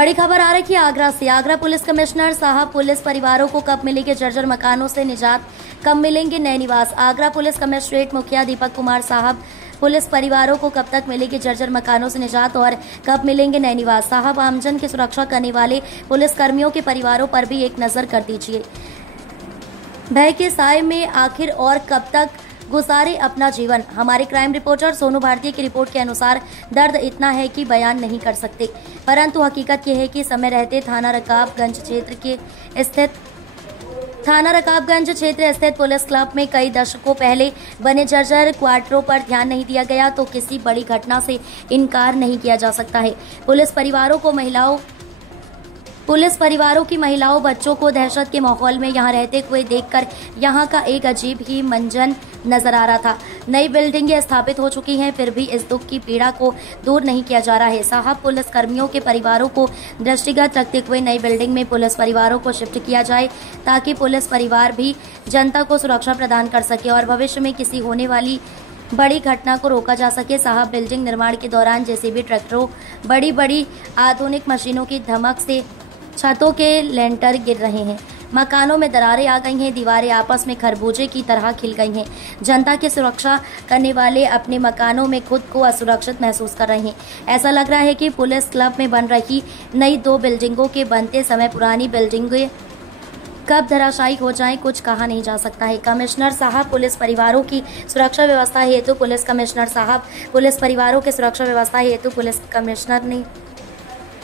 बड़ी खबर आ रही है आगरा से। आगरा पुलिस कमिश्नर साहब, पुलिस परिवारों को कब मिलेगी जर्जर मकानों से निजात, कब मिलेंगे नए निवास। आगरा पुलिस कमिश्नरेट मुखिया दीपक कुमार साहब, पुलिस परिवारों को कब तक मिलेगी जर्जर मकानों से निजात और कब मिलेंगे नए निवास। साहब, आमजन की सुरक्षा करने वाले पुलिस कर्मियों के परिवारों पर भी एक नजर कर दीजिए। भय के साए में आखिर और कब तक गुजारे अपना जीवन। हमारे क्राइम रिपोर्टर सोनू भारती की रिपोर्ट के अनुसार दर्द इतना है कि बयान नहीं कर सकते, परंतु हकीकत यह है कि समय रहते थाना रकाबगंज क्षेत्र स्थित पुलिस क्लब में कई दशकों पहले बने जर्जर क्वार्टरों पर ध्यान नहीं दिया गया तो किसी बड़ी घटना से इनकार नहीं किया जा सकता है। पुलिस परिवारों की महिलाओं बच्चों को दहशत के माहौल में यहाँ रहते हुए देखकर यहाँ का एक अजीब ही मंजन नजर आ रहा था। नई बिल्डिंगें स्थापित हो चुकी हैं, फिर भी इस दुख की पीड़ा को दूर नहीं किया जा रहा है। साहब, पुलिस कर्मियों के परिवारों को दृष्टिगत रखते हुए नई बिल्डिंग में पुलिस परिवारों को शिफ्ट किया जाए ताकि पुलिस परिवार भी जनता को सुरक्षा प्रदान कर सके और भविष्य में किसी होने वाली बड़ी घटना को रोका जा सके। साहब, बिल्डिंग निर्माण के दौरान जेसीबी, ट्रैक्टरों, बड़ी आधुनिक मशीनों की धमक से छतों के लेंटर गिर रहे हैं, मकानों में दरारें आ गई हैं, दीवारें आपस में खरबूजे की तरह खिल गई हैं। जनता की सुरक्षा करने वाले अपने मकानों में खुद को असुरक्षित महसूस कर रहे हैं। ऐसा लग रहा है कि पुलिस क्लब में बन रही नई 2 बिल्डिंगों के बनते समय पुरानी बिल्डिंगें कब धराशायी हो जाएं, कुछ कहा नहीं जा सकता है। कमिश्नर साहब, पुलिस परिवारों की सुरक्षा व्यवस्था हेतु पुलिस कमिश्नर साहब, पुलिस परिवारों की सुरक्षा व्यवस्था हेतु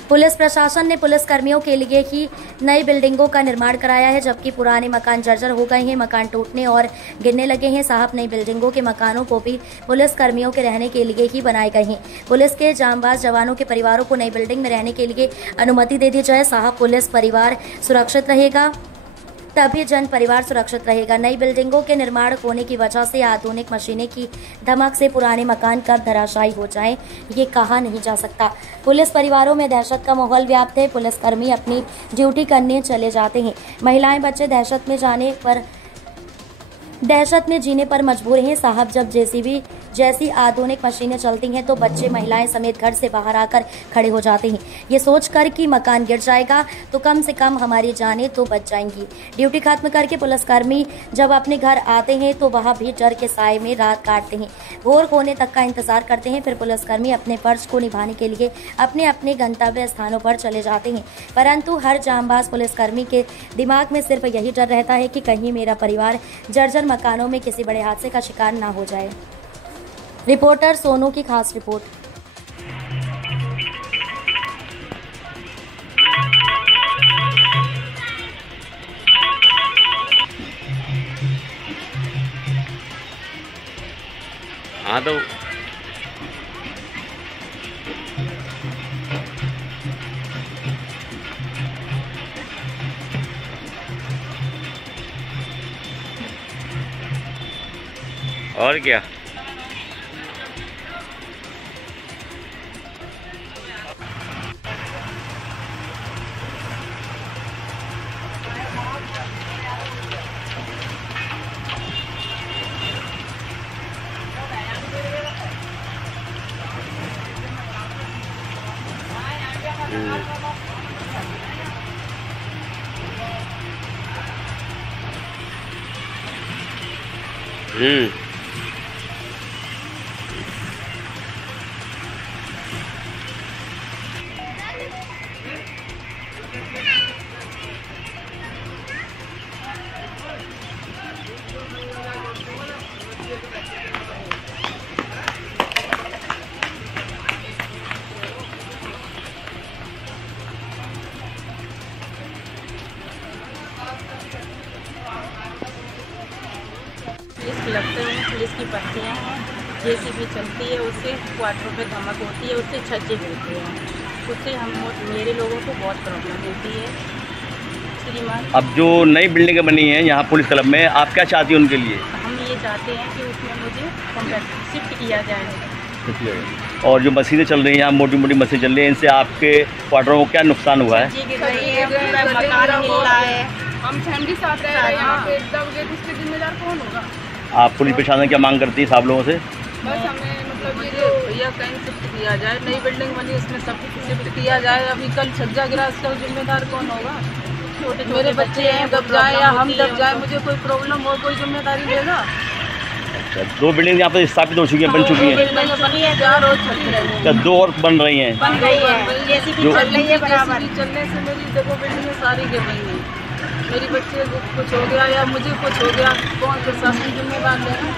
पुलिस प्रशासन ने पुलिस कर्मियों के लिए ही नई बिल्डिंगों का निर्माण कराया है, जबकि पुराने मकान जर्जर हो गए हैं, मकान टूटने और गिरने लगे हैं। साहब, नई बिल्डिंगों के मकानों को भी पुलिस कर्मियों के रहने के लिए ही बनाए गए हैं। पुलिस के जांबाज जवानों के परिवारों को नई बिल्डिंग में रहने के लिए अनुमति दे दी जाए। साहब, पुलिस परिवार सुरक्षित रहेगा तभी जन परिवार सुरक्षित रहेगा। नई बिल्डिंगों के निर्माण होने की वजह से आधुनिक मशीनें की धमक से पुराने मकान कब धराशायी हो जाएं, ये कहा नहीं जा सकता। पुलिस परिवारों में दहशत का माहौल व्याप्त है। पुलिसकर्मी अपनी ड्यूटी करने चले जाते हैं, महिलाएं बच्चे दहशत में जीने पर मजबूर हैं। साहब, जब जेसीबी जैसी आधुनिक मशीनें चलती हैं तो बच्चे महिलाएं समेत घर से बाहर आकर खड़े हो जाते हैं, ये सोचकर कि मकान गिर जाएगा तो कम से कम हमारी जानें तो बच जाएंगी। ड्यूटी खत्म करके पुलिसकर्मी जब अपने घर आते हैं तो वहां भी डर के साए में रात काटते हैं, भोर होने तक का इंतजार करते हैं। फिर पुलिसकर्मी अपने फर्ज को निभाने के लिए अपने अपने गंतव्य स्थानों पर चले जाते हैं, परंतु हर जांबाज पुलिसकर्मी के दिमाग में सिर्फ यही डर रहता है कि कहीं मेरा परिवार जर्जर मकानों में किसी बड़े हादसे का शिकार ना हो जाए। रिपोर्टर सोनू की खास रिपोर्ट। हाँ तो और क्या पुलिस लगते हैं, पुलिस की पट्टियाँ हैं, जेसीबी चलती है, उससे क्वार्टरों पे धमक होती है, उससे छज्जे गिरते हैं, उससे मेरे लोगों को बहुत प्रॉब्लम होती है। श्रीमान, अब जो नई बिल्डिंगें बनी हैं यहाँ पुलिस क्लब में, आप क्या चाहती हैं उनके लिए? हम ये चाहते हैं कि उसमें मुझे शिफ्ट किया जाए। और जो मशीनें चल रही हैं यहाँ, मोटी मोटी मशीनें चल रही हैं, इनसे आपके क्वार्टरों को क्या नुकसान हुआ है? मकान मिल रहा है, हम फैमिली साथ रह रहे हैं यहाँ पे, इसके जिम्मेदार कौन होगा? आप पुलिस प्रशासन क्या मांग करती है साहब लोगों से? बस हमें मतलब ये भैया कहीं शिफ्ट किया जाए, नई बिल्डिंग बनी उसमें सब शिफ्ट किया जाए। अभी कल छज्जा गिरा इसका जिम्मेदार कौन होगा? मेरे बच्चे हैं, दब जाए या हम दब जाए, मुझे कोई प्रॉब्लम हो, कोई जिम्मेदारी लेगा? अच्छा, 2 बिल्डिंग यहाँ पर स्थापित हो चुकी हैं, बन चुकी हैं। क्या 2 और बन रही हैं? बन रही है, जेसीबी चल रही है बराबर। चलने से मेरी देखो बिल्डिंगें सारी गिर रही हैं। मेरी बच्चे कुछ हो गया या मुझे कुछ हो गया, कौन प्रशासन जिम्मेदार लेगा?